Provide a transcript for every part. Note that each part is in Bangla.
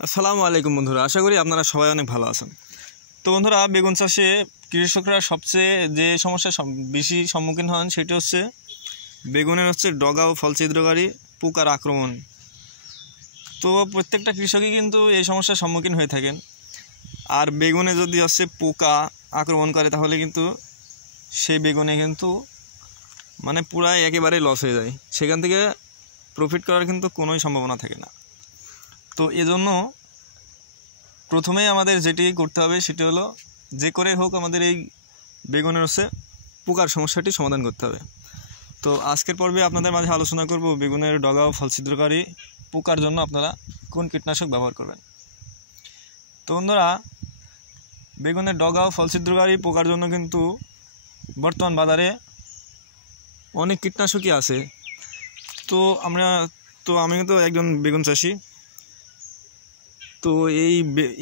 আসসালামু আলাইকুম বন্ধুরা, আশা করি আপনারা সবাই অনেক ভালো আছেন। তো বন্ধুরা, বেগুন চাষে কৃষকরা সবচেয়ে যে সমস্যার বেশি সম্মুখীন হন সেটা হচ্ছে বেগুনের ডগা ও ফল ছিদ্রকারী পোকার আক্রমণ। তো প্রত্যেকটা কৃষকই কিন্তু এই সমস্যার সম্মুখীন হয়ে থাকেন। আর বেগুনে যদি পোকা আক্রমণ করে তাহলে কিন্তু সেই বেগুনে কিন্তু পুরাই একেবারে লস হয়ে যায়, সেখান থেকে প্রফিট করার কিন্তু কোনোই সম্ভাবনা থাকে না। তো এজন্য প্রথমেই আমাদের যেটি করতে হবে সেটি হলো, যে করে হোক আমাদের এই বেগুনের পোকার সমস্যাটি সমাধান করতে হবে। তো আজকের পর্বে আপনাদের মাঝে আলোচনা করব বেগুনের ডগা ও ফল ছিদ্রকারী পোকার জন্য আপনারা কোন কীটনাশক ব্যবহার করবেন। তো বন্ধুরা, বেগুনের ডগা ও ফল ছিদ্রকারী পোকার জন্য কিন্তু বর্তমান বাজারে অনেক কীটনাশকই আছে। তো আমি তো একজন বেগুন চাষি। তো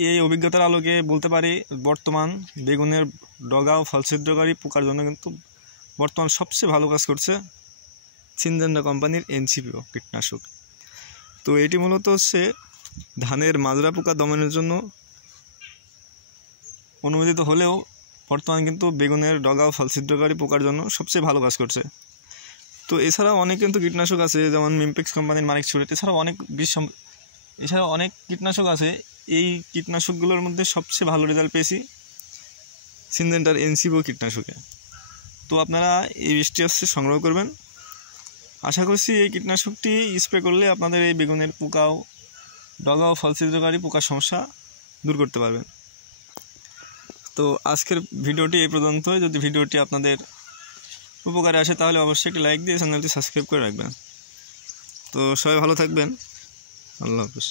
এই অভিজ্ঞতার আলোকে বলতে পারি, বর্তমান বেগুনের ডগা ও ফল ছিদ্রকারী পোকার জন্য কিন্তু বর্তমান সবচেয়ে ভালো কাজ করছে সিনজেন্টা কোম্পানির এনসিপিও কীটনাশক। তো এটি মূলত ধানের মাজরা পোকা দমনের জন্য অনুমোদিত হলেও বর্তমান কিন্তু বেগুনের ডগা ও ফল ছিদ্রকারী পোকার জন্য সবচেয়ে ভালো কাজ করছে। তো এছাড়াও অনেক কিন্তু কীটনাশক আছে, যেমন মিমপেক্স কোম্পানির মানিক চুরেট, এছাড়াও অনেক কীটনাশক আছে। এই কীটনাশকগুলোর মধ্যে সবচেয়ে ভালো রেজাল্ট পেয়েছি সিনজেন্টার এনসিপিও কীটনাশকে। তো আপনারা এই বীজটি সংগ্রহ করবেন। আশা করছি এই কীটনাশকটি স্প্রে করলে আপনাদের এই বেগুনের পোকাও ডগা ও ফল ছিদ্রকারী পোকার সমস্যা দূর করতে পারবেন। তো আজকের ভিডিওটি এই পর্যন্তই। যদি ভিডিওটি আপনাদের উপকারে আসে তাহলে অবশ্যই একটি লাইক দিয়ে চ্যানেলটি সাবস্ক্রাইব করে রাখবেন। তো সবাই ভালো থাকবেন। আল্লাহ হাফেজ।